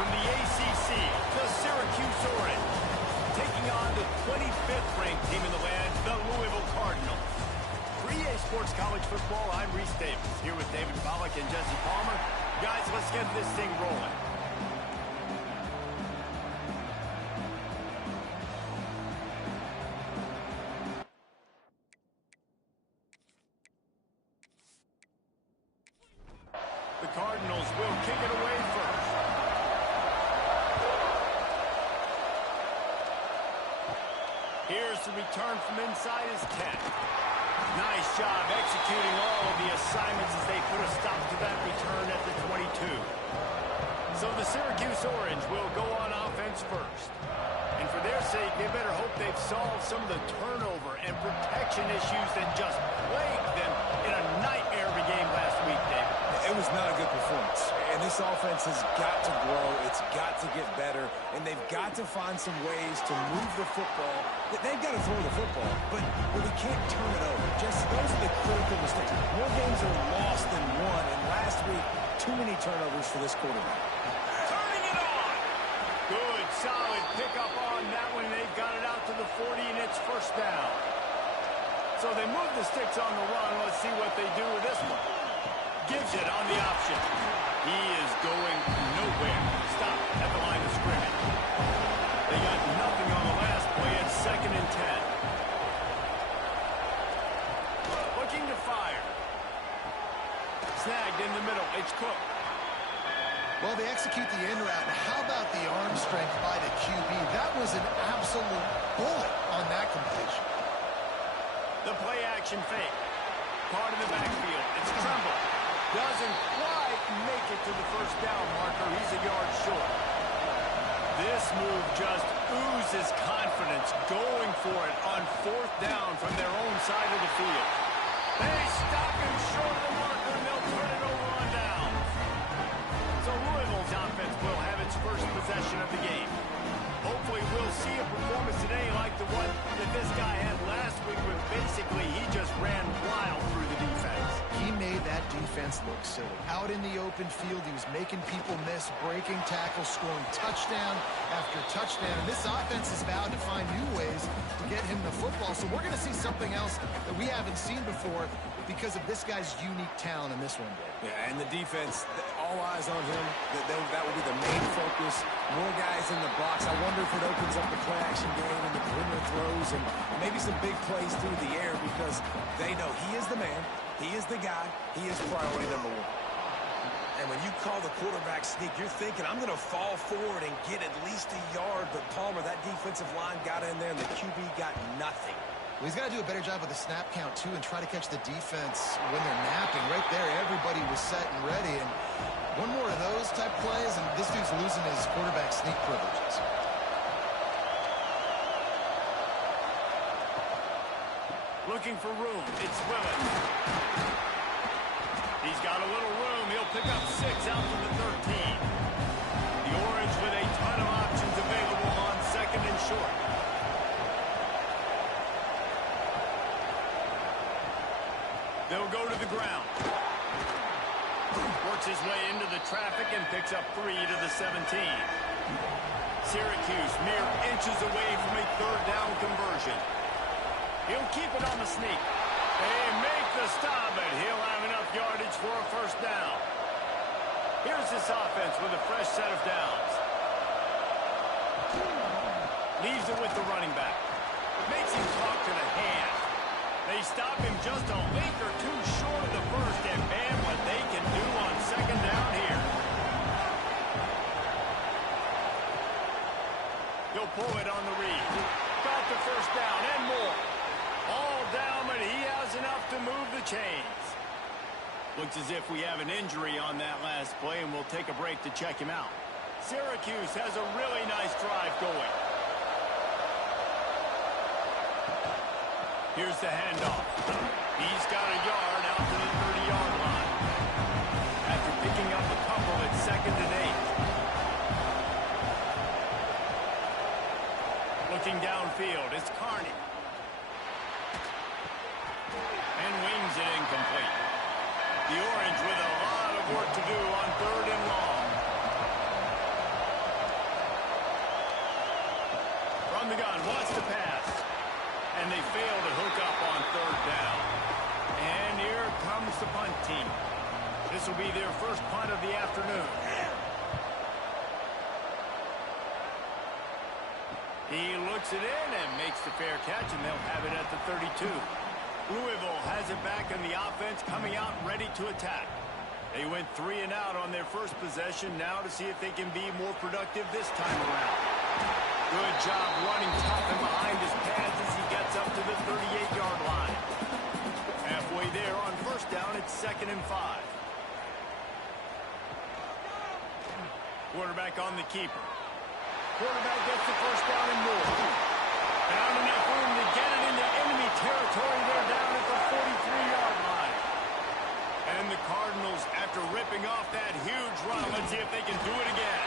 from the ACC, the Syracuse Orange, taking on the 25th ranked team in the land, the Louisville Cardinals. For EA Sports College Football, I'm Reese Davis, here with David Pollack and Jesse Palmer. Guys, let's get this thing rolling. The Cardinals will kick it away first. Here's the return from inside his 10. Nice job executing all of the assignments as they put a stop to that return at the 22. So the Syracuse Orange will go on offense first. And for their sake, they better hope they've solved some of the turnover and protection issues that just plagued them in a nightmare of a game last week, David. It was not a good performance. And this offense has got to grow. It's got to get better. And they've got to find some ways to move the football. They've got to throw the football, but we can't turn it over. Just those are the critical mistakes. More games are lost than won. And last week, too many turnovers for this quarterback. Turning it on! Good, solid pickup on that one. They've got it out to the 40, and it's first down. So they move the sticks on the run. Let's see what they do with this one. Gives it on the option. He is going nowhere. Stop at the line of scrimmage. They got nothing on the last play. It's 2nd and 10. Looking to fire. Snagged in the middle. It's Cook. Well, they execute the in route. How about the arm strength by the QB? That was an absolute bullet on that completion. The play action fake. Caught in the backfield. It's Tremble. Doesn't quite make it to the first down marker. He's a yard short. This move just oozes confidence, going for it on 4th down from their own side of the field. They stop him short of the marker, and they'll turn it over on down. So Louisville's offense will have its first possession of the game. Hopefully we'll see a performance today like the one that this guy had last week, where basically he just ran wild through the defense. He made that defense look silly. Out in the open field, he was making people miss, breaking tackles, scoring touchdown after touchdown. And this offense is vowed to find new ways to get him the football. So we're going to see something else that we haven't seen before because of this guy's unique talent in this one, Dave. Yeah, and the defense, all eyes on him. That will be the main focus. More guys in the box. I wonder if it opens up the play-action game and the perimeter throws and maybe some big plays through the air, because they know he is the man. He is the guy. He is priority number 1. And when you call the quarterback sneak, you're thinking, I'm going to fall forward and get at least a yard. But Palmer, that defensive line got in there, and the QB got nothing. Well, he's got to do a better job with the snap count, too, and try to catch the defense when they're napping. Right there, everybody was set and ready. And one more of those type plays, and this dude's losing his quarterback sneak privileges. Looking for room. It's Willis. He's got a little room. He'll pick up 6 out to the 13. The Orange with a ton of options available on 2nd and short. They'll go to the ground. Works his way into the traffic and picks up 3 to the 17. Syracuse mere inches away from a 3rd down conversion. He'll keep it on the sneak. They make the stop, but he'll have enough yardage for a first down. Here's this offense with a fresh set of downs. Leaves it with the running back. Makes him talk to the hand. They stop him just a link or two short of the first, and man, what they can do on 2nd down here. He'll pull it on the read. Got the first down and more. All down, but he has enough to move the chains. Looks as if we have an injury on that last play, and we'll take a break to check him out. Syracuse has a really nice drive going. Here's the handoff. He's got a yard out to the 30-yard line. After picking up a couple, it's 2nd and 8. Looking downfield, it's Carney. And wings it incomplete. The Orange with a lot of work to do on 3rd and long. the gun, wants to pass. And they fail to hook up on third down. And here comes the punt team. This will be their first punt of the afternoon. He looks it in and makes the fair catch, and they'll have it at the 32. Louisville has it back in the offense, coming out ready to attack. They went 3 and out on their first possession, now to see if they can be more productive this time around. Good job running tough and behind his pads as he gets up to the 38-yard line. Halfway there on first down, it's 2nd and 5. Quarterback on the keeper. Quarterback gets the first down and more. Found enough room to get it into enemy territory. They're down at the 43-yard line. And the Cardinals, after ripping off that huge run, let's see if they can do it again.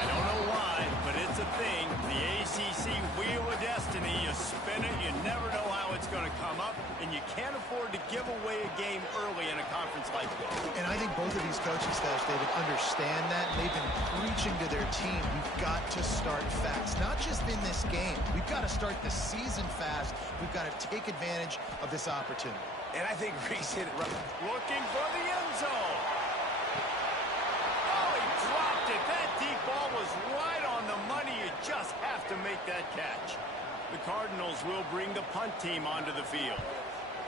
I don't know why, but it's a thing. The ACC Wheel of Destiny, you spin it, you never know how it's going to come up, and you can't afford to give away a game early in a conference like this. And I think both of these coaching staffs, David, understand that, and they've been preaching to their team, we've got to start fast. Not just in this game. We've got to start the season fast. We've got to take advantage of this opportunity. And I think Reese hit it right. Looking for the end zone. Oh, he dropped it. That deep ball was right on the money. You just have to make that catch. The Cardinals will bring the punt team onto the field.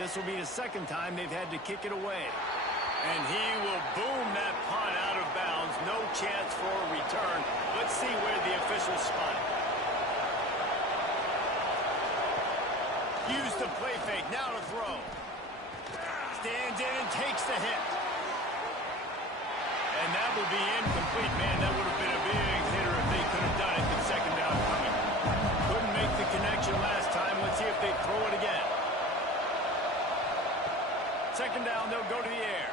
This will be the second time they've had to kick it away. And he will boom that punt out of bounds. No chance for a return. Let's see where the officials spun. Use the play fake. Now to throw. Stands in and takes the hit. And that will be incomplete. Man, that would have been a big hitter if they could have done it with second down coming. Couldn't make the connection last time. Let's see if they throw it again. Second down, they'll go to the air.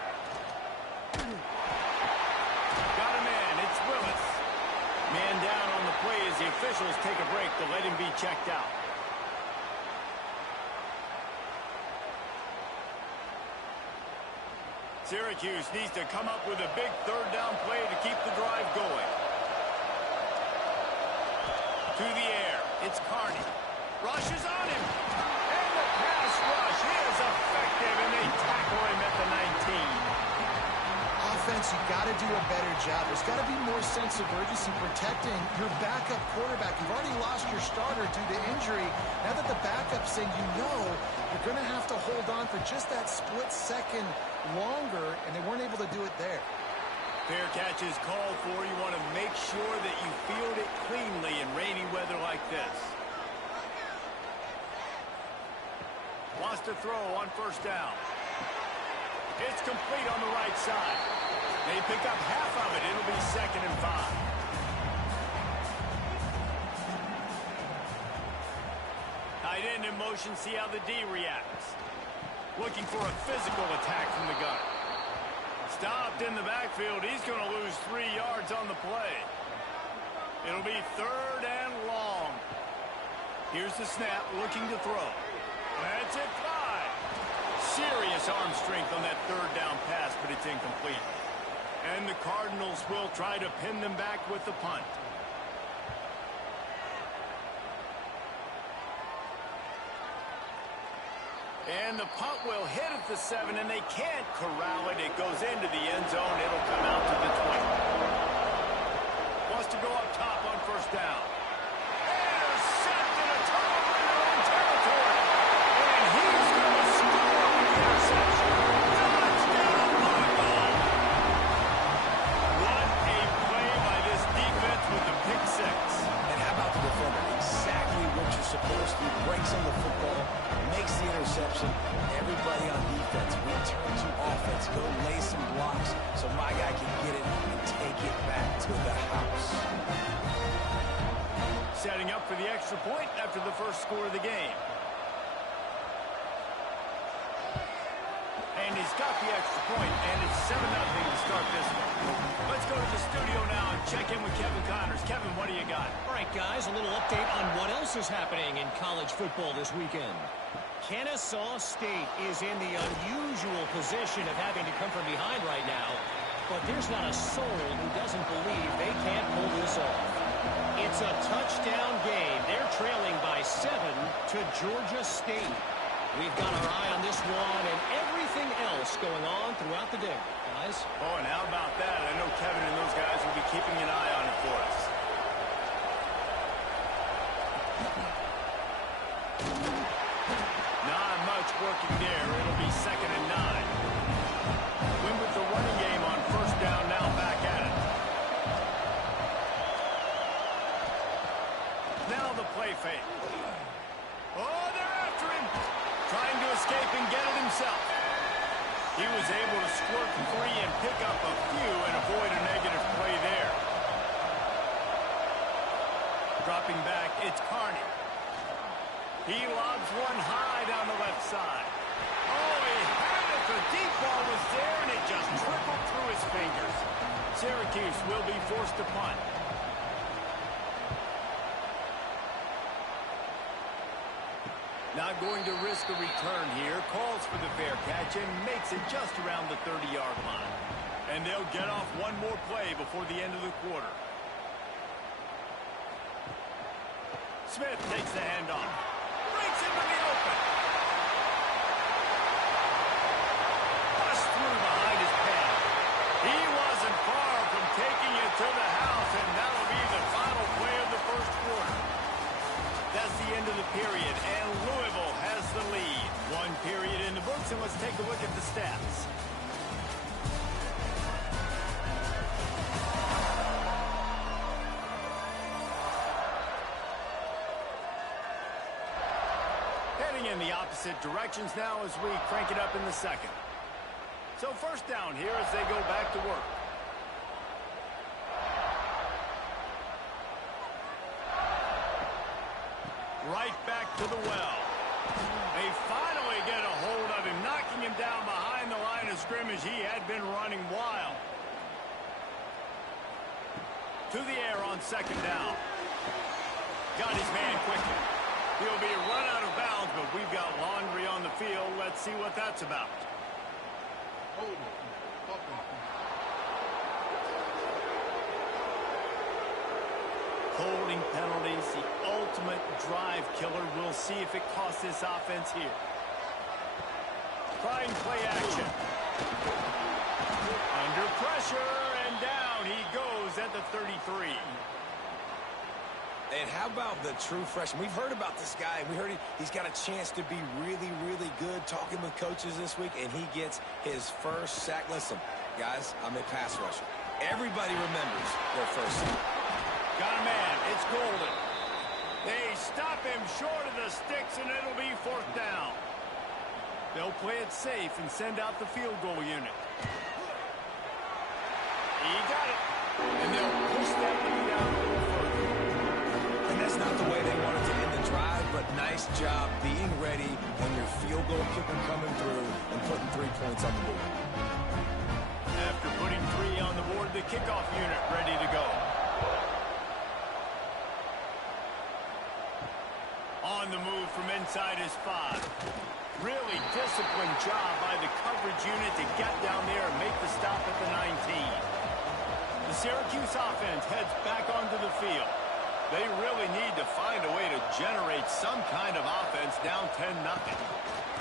Got him in. It's Willis. Man down on the play as the officials take a break to let him be checked out. Syracuse needs to come up with a big third down play to keep the drive going. To the air. It's Carney. Rushes on him. And the pass rush is effective, and they tackle him at the 19. Offense, you've got to do a better job. There's got to be more sense of urgency protecting your backup quarterback. You've already lost your starter due to injury. Now that the backup's in, you know you're going to have to hold on for just that split second longer, and they weren't able to do it there. Fair catch is called for. You want to make sure that you field it cleanly in rainy weather like this. Wants to throw on first down. It's complete on the right side. They pick up half of it. It'll be 2nd and 5. Tight end in motion. See how the D reacts. Looking for a physical attack from the gun. Stopped in the backfield. He's going to lose 3 yards on the play. It'll be 3rd and long. Here's the snap, looking to throw. That's it, 5. Serious arm strength on that third down pass, but it's incomplete. And the Cardinals will try to pin them back with the punt. And the punt will hit at the 7, and they can't corral it. It goes into the end zone. It'll come out to the 20. Wants to go up top on first down. Intercepted, a turnover in their own territory. And he's going to score on the interception. Touchdown, Louisville. What a play by this defense with the pick 6. And how about the defender? Exactly what you're supposed to do. Breaks on the football, makes the interception. Everybody on defense return to offense. Go lay some blocks so my guy can get it and take it back to the house. Setting up for the extra point after the first score of the game. And he's got the extra point, and it's 7-0 to start this one. Let's go to the studio now and check in with Kevin Connors. Kevin, what do you got? All right, guys, a little update on what else is happening in college football this weekend. Kennesaw State is in the unusual position of having to come from behind right now, but there's not a soul who doesn't believe they can't pull this off. It's a touchdown game. They're trailing by 7 to Georgia State. We've got our eye on this one and everything else going on throughout the day, guys. Oh, and how about that? I know Kevin and those guys will be keeping an eye on it for us. Not much working there. It'll be 2nd and 9. Win with the running game on 1st down, now back at it. Now the play fake. Oh, they're after him. Trying to escape and get it himself. He was able to squirt free and pick up a few and avoid a negative play there. Dropping back, it's Carney. He lobs one high down the left side. Oh, he had it. The deep ball was there, and it just trickled through his fingers. Syracuse will be forced to punt. Not going to risk a return here. Calls for the fair catch and makes it just around the 30-yard line. And they'll get off one more play before the end of the quarter. Smith takes the handoff. Breaks into the open. Pushed through behind his pad. He wasn't far from taking it to the house, and that'll be the final play of the first quarter. That's the end of the period, and Louisville has the lead. One period in the books, and let's take a look at the stats. Heading in the opposite directions now as we crank it up in the second. So 1st down here as they go back to work. Right back to the well. They finally get a hold of him, knocking him down behind the line of scrimmage. He had been running wild. To the air on 2nd down. Got his man quickly. He'll be run out of bounds, but we've got laundry on the field. Let's see what that's about. Holding penalties, the ultimate drive killer. We'll see if it costs this offense here. Trying play action. Under pressure, and down he goes at the 33. And how about the true freshman? We've heard about this guy. We heard he's got a chance to be really, really good. Talking with coaches this week, and he gets his first sack. Listen, guys, I'm a pass rusher. Everybody remembers their first sack. Got a man. It's Golden. They stop him short of the sticks, and it'll be 4th down. They'll play it safe and send out the field goal unit. He got it. And they'll push that lead out a little further. And that's not the way they wanted to end the drive, but nice job being ready when your field goal kicker coming through and putting 3 points on the board. After putting 3 on the board, the kickoff unit ready to go. On the move from inside his 5. Really disciplined job by the coverage unit to get down there and make the stop at the 19. The Syracuse offense heads back onto the field. They really need to find a way to generate some kind of offense down 10-0.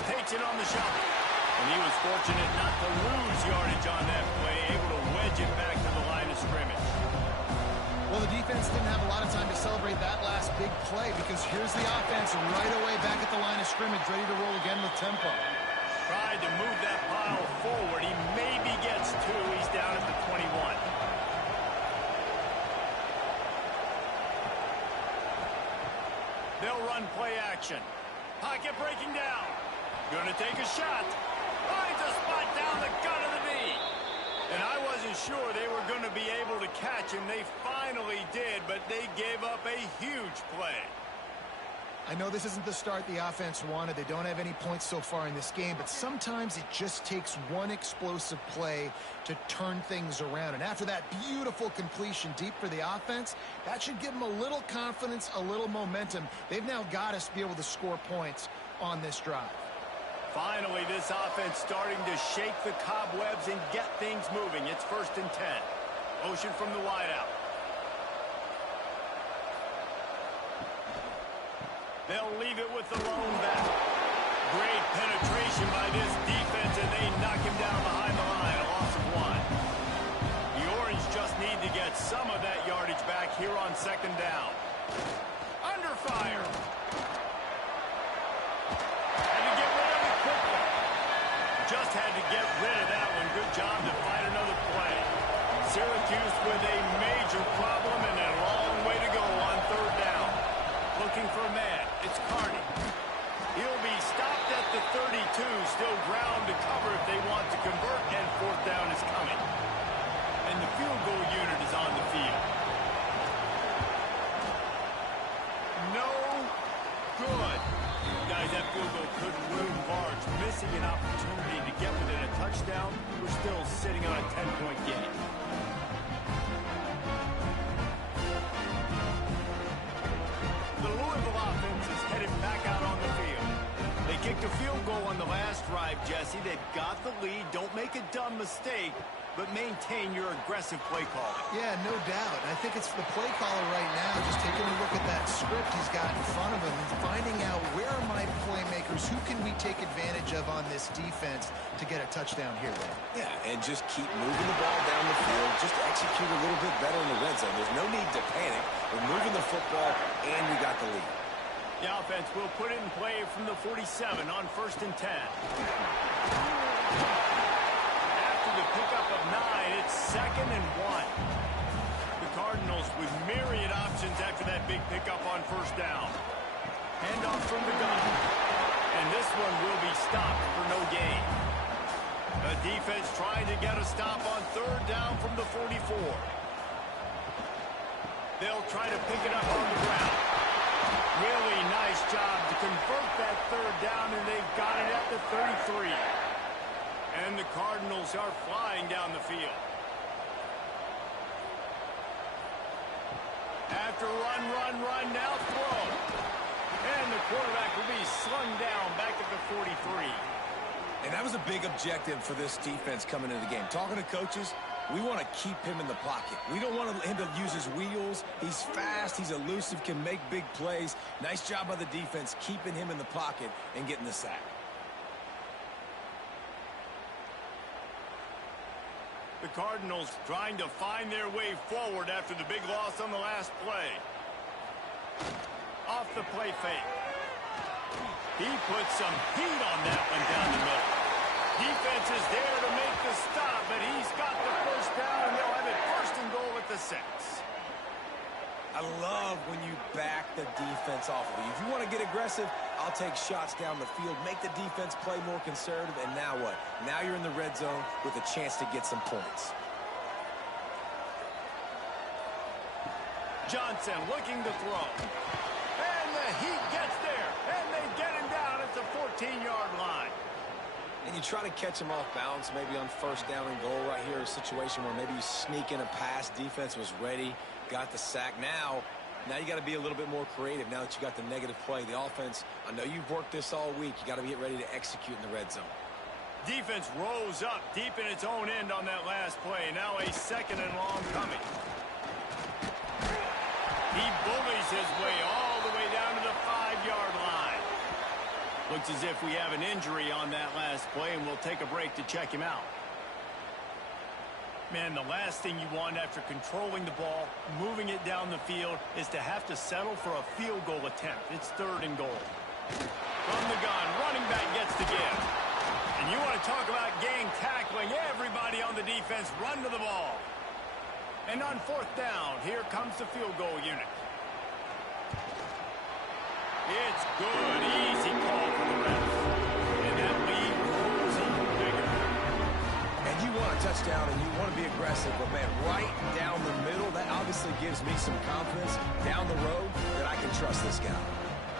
Takes it on the shovel. And he was fortunate not to lose yardage on that play, able to wedge it back to the line of scrimmage. Well, the defense didn't have a lot of time to celebrate that last big play because here's the offense right away back at the line of scrimmage, ready to roll again with tempo. Tried to move that pile forward. He maybe gets 2. He's down at the 21. They'll run play action. Pocket breaking down. Gonna take a shot. Finds a spot down the gut of the knee. And I wasn't sure they were going to be able to catch him. They finally did, but they gave up a huge play. I know this isn't the start the offense wanted. They don't have any points so far in this game, but sometimes it just takes one explosive play to turn things around. And after that beautiful completion deep for the offense, that should give them a little confidence, a little momentum. They've now got us to be able to score points on this drive. Finally, this offense starting to shake the cobwebs and get things moving. It's 1st and 10. Motion from the wideout. They'll leave it with the lone back. Great penetration by this defense, and they knock him down behind the line. A loss of 1. The Orange just need to get some of that yardage back here on second down. Under fire. Had to get rid of it quickly. Just had to get rid of that one. Good job to find another play. Syracuse with a major problem and a long way to go on third down. Looking for a man. It's Carney. He'll be stopped at the 32. Still ground to cover if they want to convert, and fourth down is coming. And the field goal unit is on the field. No good. Guys, that field goal could loom large. Missing an opportunity to get within a touchdown. We're still sitting on a 10-point game. The Louisville offense is headed back out on the field. They kicked a field goal on the last drive, Jesse. They've got the lead. Don't make a dumb mistake, but maintain your aggressive play calling. Yeah, no doubt. I think it's the play caller right now, just taking a look at that script he's got in front of him and finding out where are my playmakers, who can we take advantage of on this defense to get a touchdown here. Yeah, and just keep moving the ball down the field. Just execute a little bit better in the red zone. There's no need to panic. We're moving the football, and we got the lead. The offense will put it in play from the 47 on 1st and 10. After the pickup of 9, it's 2nd and 1. The Cardinals with myriad options after that big pickup on 1st down. Handoff from the gun. And this one will be stopped for no gain. The defense trying to get a stop on 3rd down from the 44. They'll try to pick it up on the ground. Really nice job to convert that 3rd down, and they've got it at the 33. And the Cardinals are flying down the field. After run, now throw. And the quarterback will be slung down back at the 43. And that was a big objective for this defense coming into the game. Talking to coaches, we want to keep him in the pocket. We don't want him to use his wheels. He's fast, he's elusive, can make big plays. Nice job by the defense keeping him in the pocket and getting the sack. The Cardinals trying to find their way forward after the big loss on the last play. Off the play fake. He put some heat on that one down the middle. Defense is there to make the stop, but he's got the first down, and they'll have it 1st and goal at the 6. I love when you back the defense off of you. If you want to get aggressive, I'll take shots down the field, make the defense play more conservative, and now what? Now you're in the red zone with a chance to get some points. Johnson looking to throw. And the heat gets there, and they get him down at the 14-yard line. And you try to catch him off balance, maybe on 1st down and goal right here, a situation where maybe you sneak in a pass, defense was ready, got the sack. Now you got to be a little bit more creative now that you got the negative play. The offense, I know you've worked this all week. You got to get ready to execute in the red zone. Defense rose up deep in its own end on that last play. Now a 2nd and long coming. He bullies his way all the way down to the 5-yard line. Looks as if we have an injury on that last play, and we'll take a break to check him out. Man, the last thing you want after controlling the ball, moving it down the field, is to have to settle for a field goal attempt. It's 3rd and goal. From the gun, running back gets the give. And you want to talk about gang tackling, everybody on the defense run to the ball. And on 4th down, here comes the field goal unit. It's good. Easy call for the refs. And that lead grows even bigger. And you want a touchdown and you want to be aggressive, but man, right down the middle, that obviously gives me some confidence down the road that I can trust this guy.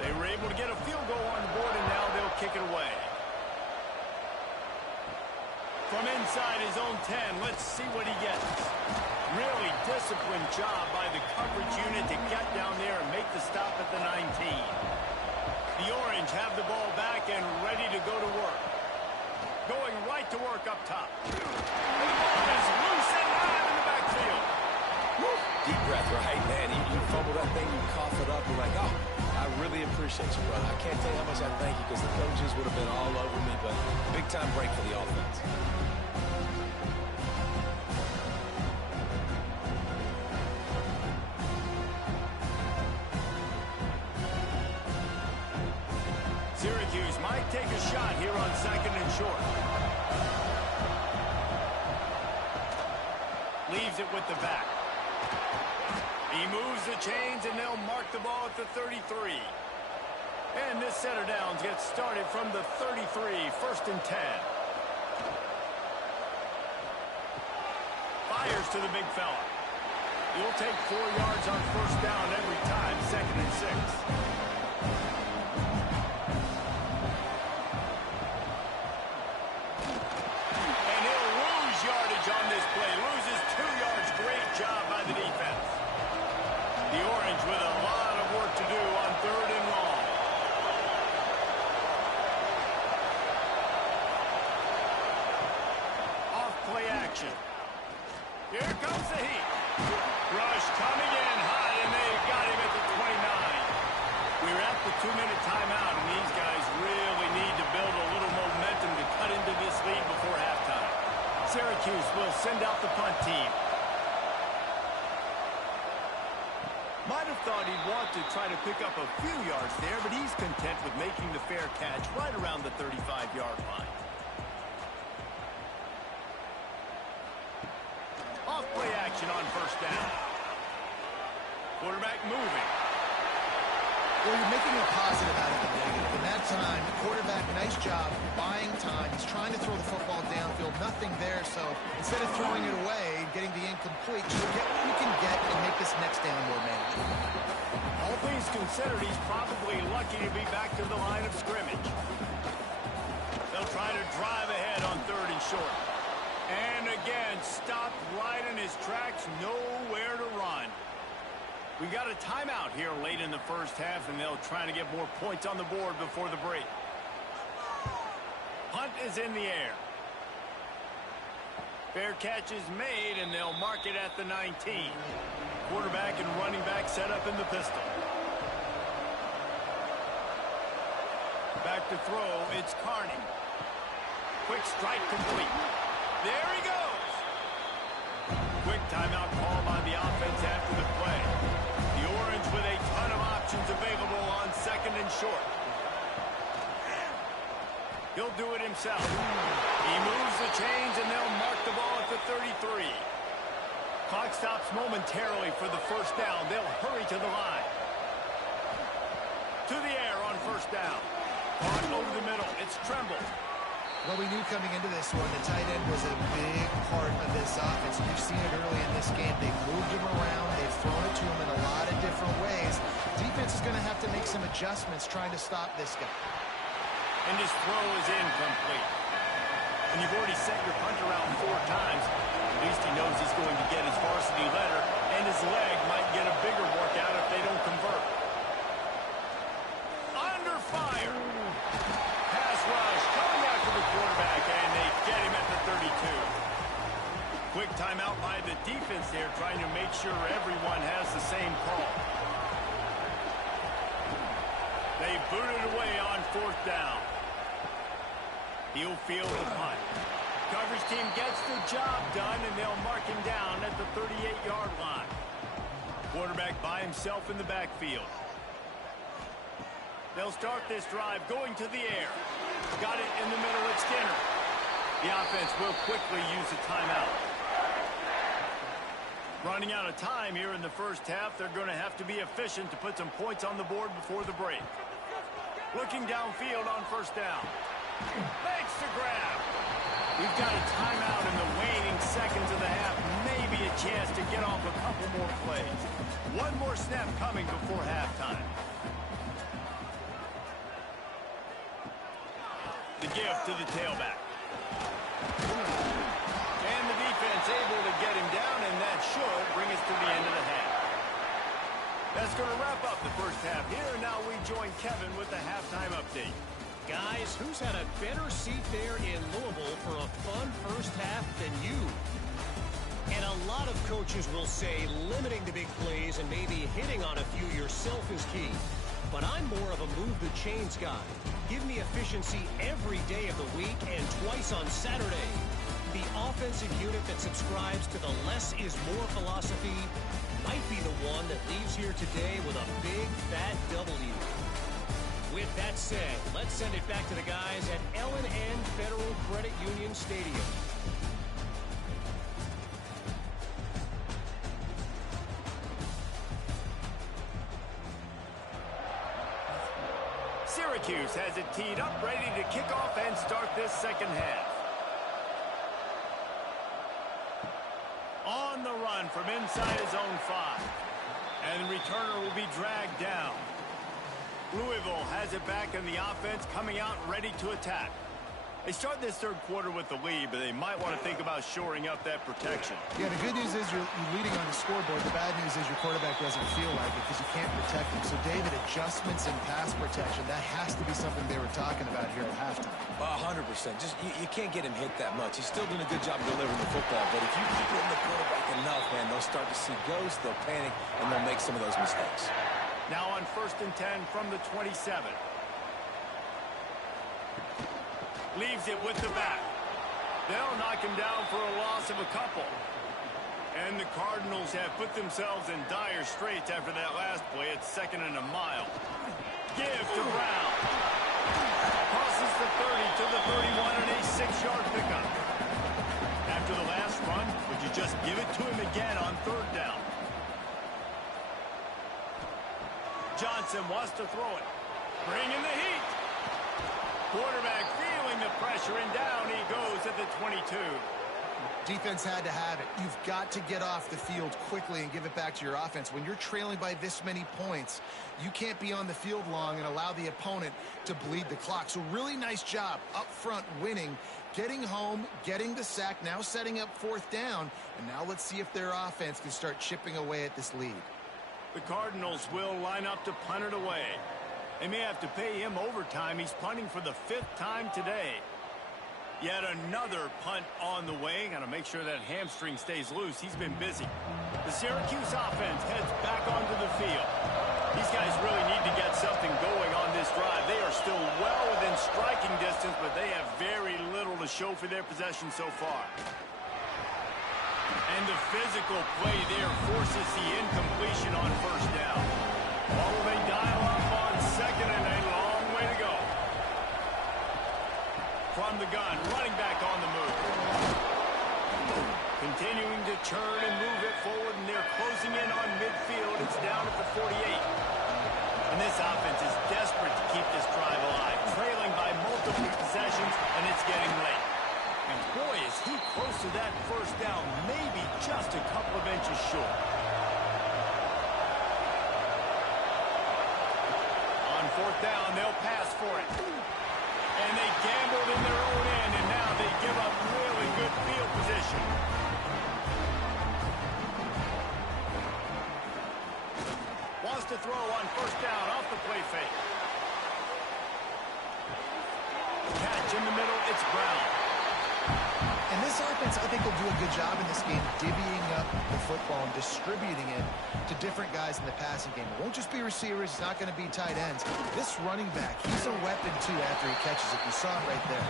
They were able to get a field goal on the board, and now they'll kick it away. From inside his own 10, let's see what he gets. Really disciplined job by the coverage unit to get down there and make the stop at the 19. The Orange have the ball back and ready to go to work. Going right to work up top. And the ball is loose and out in the backfield. deep breath, right? Man, you fumble that thing, you cough it up, you're like, oh, I really appreciate you, brother. I can't tell you how much I thank you because the coaches would have been all over me, but big-time break for the offense. Syracuse might take a shot here on 2nd and short. Leaves it with the back. He moves the chains, and they'll mark the ball at the 33. And this set of downs gets started from the 33, 1st and 10. Fires to the big fella. He'll take 4 yards on 1st down every time, 2nd and 6. On this play, loses 2 yards. Great job by the defense. The Orange with a lot of work to do on 3rd and long. Off play action. Here comes the heat. Rush coming in high, and they got him at the 29. We're at the 2-minute timeout, and these guys really need to build a little momentum to cut into this lead before halftime. Syracuse will send out the punt team. Might have thought he'd want to try to pick up a few yards there, but he's content with making the fair catch right around the 35-yard line. Off play action on 1st down. Quarterback moving. Well, you're making a positive out of the negative. In that time, the quarterback, nice job buying time. He's trying to throw the football downfield. Nothing there, so instead of throwing it away and getting the incomplete, you can get and make this next down more manageable. All things considered, he's probably lucky to be back to the line of scrimmage. They'll try to drive ahead on 3rd and short. And again, stopped right in his tracks, nowhere to run. We got a timeout here late in the 1st half, and they'll try to get more points on the board before the break. Punt is in the air. Fair catch is made, and they'll mark it at the 19. Quarterback and running back set up in the pistol. Back to throw, it's Carney. Quick strike complete. There he goes. Quick timeout call by the offense after the play. The Orange with a ton of options available on 2nd and short. He'll do it himself. He moves the chains, and they'll mark the ball at the 33. Clock stops momentarily for the 1st down. They'll hurry to the line. To the air on 1st down. Caught over the middle. It's Tremble. Well, we knew coming into this one, the tight end was a big part of this offense. You've seen it early in this game. They've moved him around. They've thrown it to him in a lot of different ways. Defense is going to have to make some adjustments trying to stop this guy. And his throw is incomplete. And you've already sent your punter out 4 times. At least he knows he's going to get his varsity letter, and his leg might get a bigger workout if they don't convert. Under fire. Pass rush coming after the quarterback, and they get him at the 32. Quick timeout by the defense there, trying to make sure everyone has the same call. They boot it away on 4th down. He'll field the punt. Coverage team gets the job done, and they'll mark him down at the 38-yard line. Quarterback by himself in the backfield. They'll start this drive going to the air. Got it in the middle at Skinner. The offense will quickly use a timeout. Running out of time here in the 1st half, they're going to have to be efficient to put some points on the board before the break. Looking downfield on 1st down. Makes the grab. We've got a timeout in the waning seconds of the half. Maybe a chance to get off a couple more plays. One more snap coming before halftime. The give to the tailback. And the defense able to get him down, and that should bring us to the end of the half. That's going to wrap up the 1st half here, and now we join Kevin with the halftime update. Guys, who's had a better seat there in Louisville for a fun 1st half than you? And a lot of coaches will say limiting the big plays and maybe hitting on a few yourself is key. But I'm more of a move the chains guy. Give me efficiency every day of the week and twice on Saturday. The offensive unit that subscribes to the less is more philosophy might be the one that leaves here today with a big, fat W. With that said, let's send it back to the guys at L&N Federal Credit Union Stadium. Syracuse has it teed up, ready to kick off and start this second half. On the run from inside his own 5. And the returner will be dragged down. Louisville has it back in the offense, coming out ready to attack. They start this third quarter with the lead, but they might want to think about shoring up that protection. Yeah, the good news is you're leading on the scoreboard. The bad news is your quarterback doesn't feel like it because you can't protect him. So, David, adjustments in pass protection, that has to be something they were talking about here at halftime. 100%. Just you can't get him hit that much. He's still doing a good job delivering the football, but if you keep hitting the quarterback enough, man, they'll start to see ghosts, they'll panic, and they'll make some of those mistakes. Now on 1st and 10 from the 27. Leaves it with the back. They'll knock him down for a loss of a couple. And the Cardinals have put themselves in dire straits after that last play. It's 2nd and a mile. Give to Brown. Crosses the 30 to the 31 and a 6-yard pickup. After the last run, would you just give it to him again on 3rd down? Johnson wants to throw it. Bring in the heat. Quarterback feeling the pressure, and down he goes at the 22. Defense had to have it. You've got to get off the field quickly and give it back to your offense. When you're trailing by this many points, you can't be on the field long and allow the opponent to bleed the clock. So really nice job up front winning, getting home, getting the sack, now setting up 4th down. And now let's see if their offense can start chipping away at this lead. The Cardinals will line up to punt it away. They may have to pay him overtime. He's punting for the 5th time today. Yet another punt on the way. Got to make sure that hamstring stays loose. He's been busy. The Syracuse offense heads back onto the field. These guys really need to get something going on this drive. They are still well within striking distance, but they have very little to show for their possession so far. And the physical play there forces the incompletion on 1st down. What will they dial up on 2nd and a long way to go? From the gun, running back on the move. Continuing to turn and move it forward, and they're closing in on midfield. It's down at the 48. And this offense is desperate to keep this drive alive, trailing by multiple possessions, and it's getting late. And boy, is he close to that 1st down, maybe just a couple of inches short. On 4th down, they'll pass for it. And they gambled in their own end, and now they give up really good field position. Wants to throw on 1st down off the play fake. Catch in the middle, it's Brown. And this offense, I think, will do a good job in this game divvying up the football and distributing it to different guys in the passing game. It won't just be receivers. It's not going to be tight ends. This running back, he's a weapon, too, after he catches it. You saw it right there.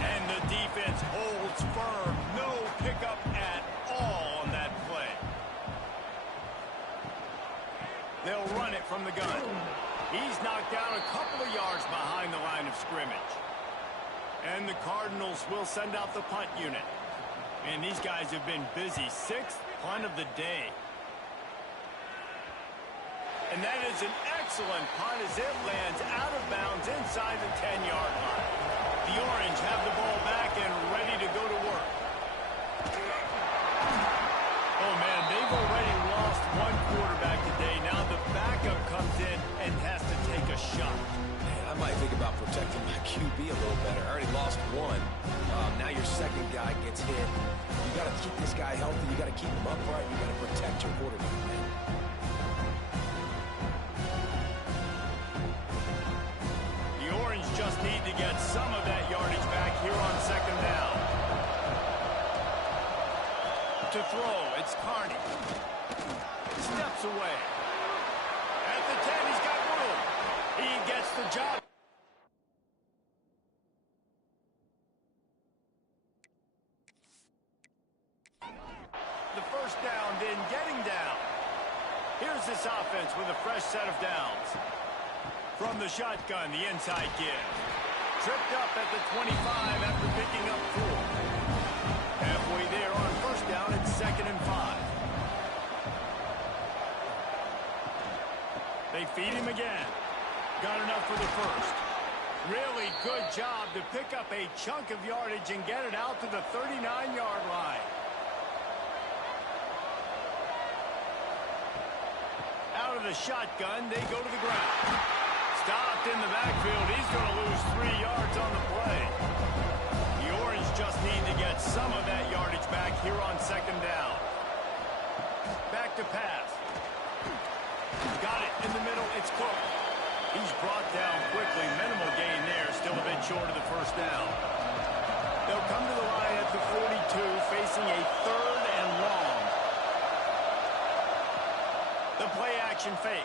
And the defense holds firm. No pickup at all on that play. They'll run it from the gun. He's knocked down a couple of yards behind the line of scrimmage. And the Cardinals will send out the punt unit. And these guys have been busy. 6th punt of the day. And that is an excellent punt as it lands out of bounds inside the 10-yard line. The Orange have the ball back and ready to go to work. Oh, man, they've already lost one quarterback today. Now the backup comes in and has to take a shot. I might think about protecting my QB a little better. I already lost one. Now your 2nd guy gets hit. You got to keep this guy healthy. You got to keep him upright. You got to protect your quarterback, man. The Orange just need to get some of that yardage back here on 2nd down. To Good job. The first down, then getting down. Here's this offense with a fresh set of downs. From the shotgun, the inside give. Tripped up at the 25 after picking up 4. Halfway there on first down, it's 2nd and 5. They feed him again. Got enough for the first. Really good job to pick up a chunk of yardage and get it out to the 39-yard line. Out of the shotgun, they go to the ground. Stopped in the backfield. He's going to lose 3 yards on the play. The Orange just need to get some of that yardage back here on 2nd down. Back to pass. Got it in the middle. It's Cook. He's brought down quickly. Minimal gain there. Still a bit short of the first down. They'll come to the line at the 42, facing a 3rd and long. The play action fake.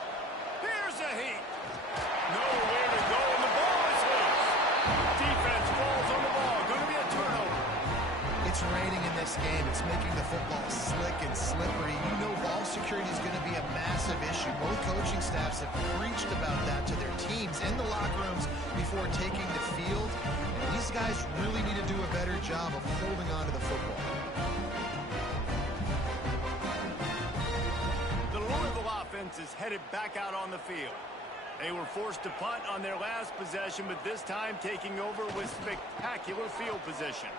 Here's a heat. Nowhere to go, and the ball is loose. Defense falls on the ball. Going to be a turnover. It's raining in this game. It's making the football slick and slippery. You know ball security is going to be a massive issue. Both coaching staffs have preached about that to their teams in the locker rooms before taking the field. And these guys really need to do a better job of holding on to the football. The Louisville offense is headed back out on the field. They were forced to punt on their last possession, but this time taking over with spectacular field position.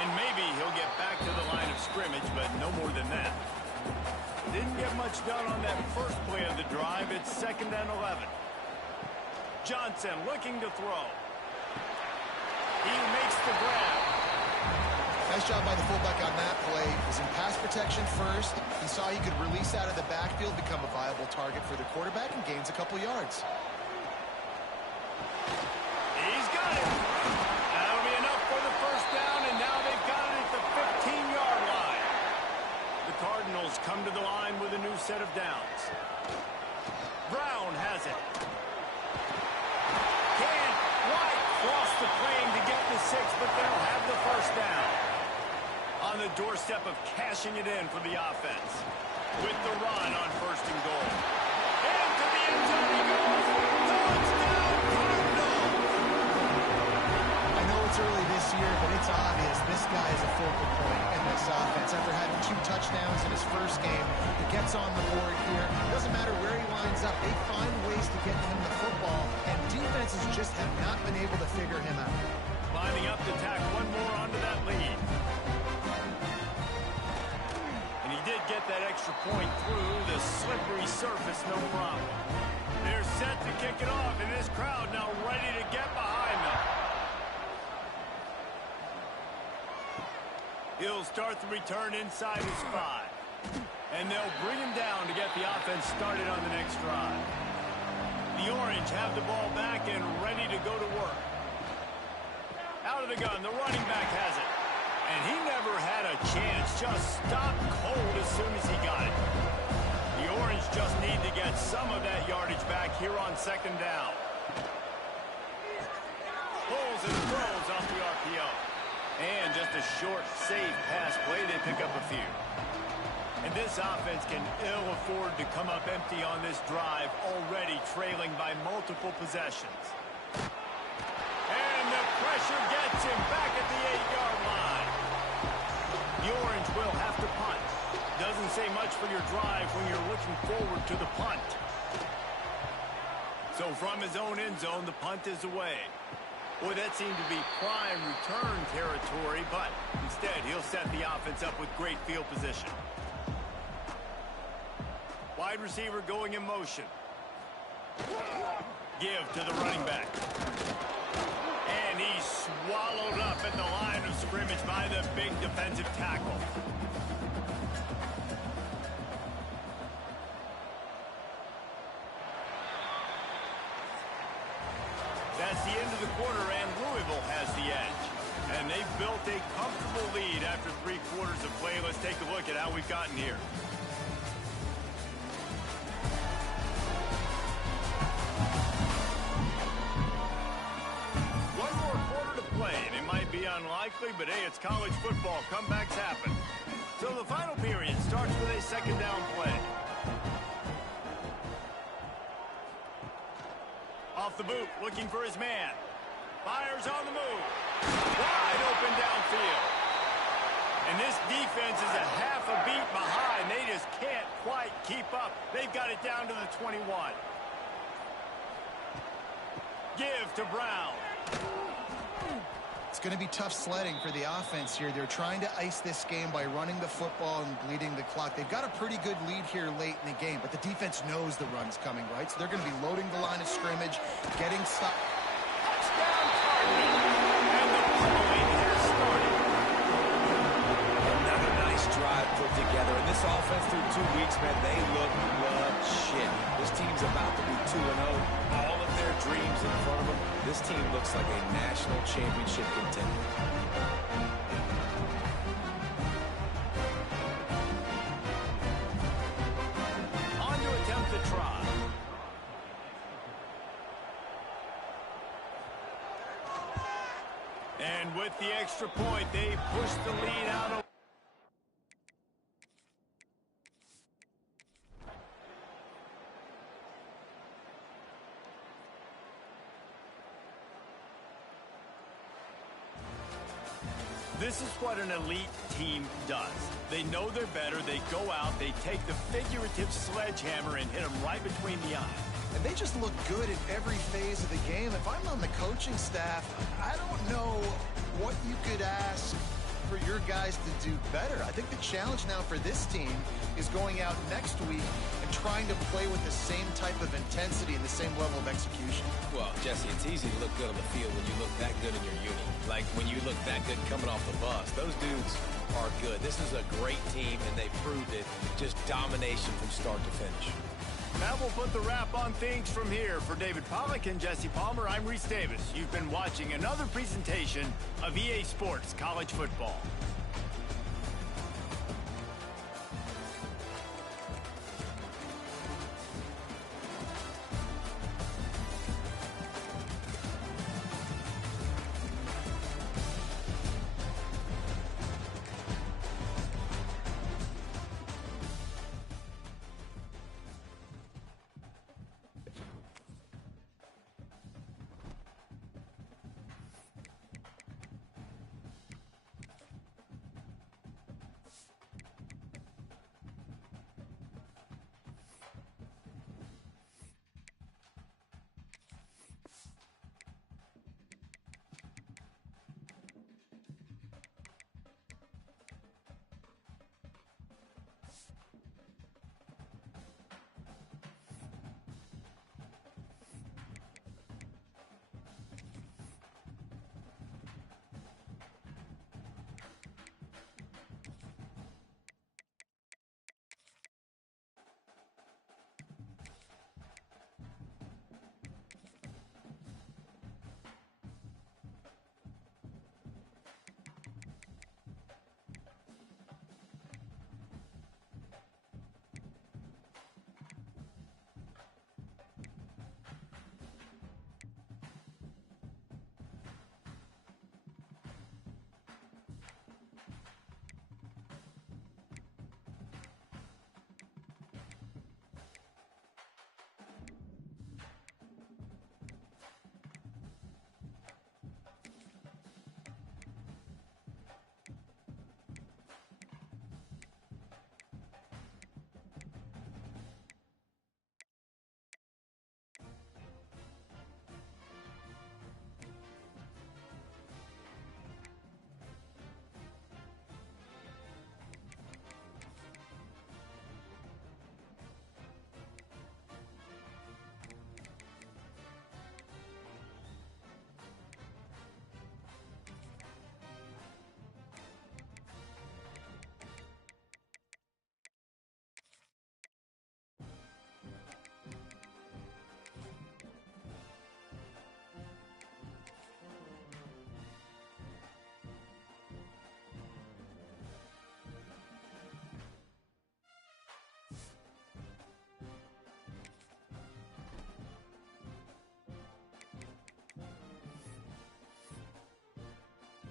And maybe he'll get back to the line of scrimmage, but no more than that. Didn't get much done on that first play of the drive. It's 2nd and 11. Johnson looking to throw. He makes the grab. Nice job by the fullback on that play. He was in pass protection first. He saw he could release out of the backfield, become a viable target for the quarterback, and gains a couple yards. He's got it. That'll be enough for the first down, and now they've got it at the 15-yard line. The Cardinals come to the line with a new set of downs. Brown has it. Can't quite cross the plane to get the 6, but they'll have the first down. On the doorstep of cashing it in for the offense. With the run on 1st and goal. Into the end zone he goes. Touchdown, Cardinals! I know it's early this year, but it's obvious this guy is a focal point in this offense. After having 2 touchdowns in his first game, he gets on the board here. It doesn't matter where he lines up. They find ways to get him the football, and defenses just have not been able to figure him out. Lining up to tack one more onto that lead. And he did get that extra point through the slippery surface, no problem. They're set to kick it off, and this crowd now ready to get behind them. He'll start the return inside his 5. And they'll bring him down to get the offense started on the next drive. The Orange have the ball back and ready to go to work. Out of the gun, the running back has it. And he never had a chance, just stopped cold as soon as he got it. The Orange just need to get some of that yardage back here on 2nd down. Pulls and throws off the RPO. And just a short, safe pass play, they pick up a few. And this offense can ill afford to come up empty on this drive, already trailing by multiple possessions. And the pressure gets him back at the 8-yard line. The Orange will have to punt. Doesn't say much for your drive when you're looking forward to the punt. So from his own end zone, the punt is away. Boy, that seemed to be prime return territory, but instead he'll set the offense up with great field position. Wide receiver going in motion. Give to the running back. And he's swallowed up at the line of scrimmage by the big defensive tackle. That's the end of the quarter, and Louisville has the edge. And they've built a comfortable lead after 3 quarters of play. Let's take a look at how we've gotten here. play, and it might be unlikely, but hey, it's college football. Comebacks happen. So the final period starts with a second down play. Off the boot, looking for his man. Fires on the move. Wide open downfield. And this defense is a half a beat behind. They just can't quite keep up. They've got it down to the 21. Give to Brown. It's going to be tough sledding for the offense here. They're trying to ice this game by running the football and bleeding the clock. They've got a pretty good lead here late in the game, but the defense knows the run's coming, right? So they're going to be loading the line of scrimmage, getting stopped. Touchdown, Cardinals. And the pummeling has started. Another nice drive put together. And this offense through 2 weeks, man, they look legit. This team's about to be 2-0. All of their dreams in front of them. This team looks like a national championship contender. On to attempt the try. And with the extra point, they push the lead out of... This is what an elite team does. They know they're better. They go out. They take the figurative sledgehammer and hit them right between the eyes. And they just look good in every phase of the game. If I'm on the coaching staff, I don't know what you could ask for your guys to do better. I think the challenge now for this team is going out next week and trying to play with the same type of intensity and the same level of execution. Well, Jesse, it's easy to look good on the field when you look that good in your unit. Like when you look that good coming off the bus. Those dudes are good. This is a great team, and they proved it. Just domination from start to finish. That will put the wrap on things from here. For David Pollack and Jesse Palmer, I'm Reese Davis. You've been watching another presentation of EA Sports College Football.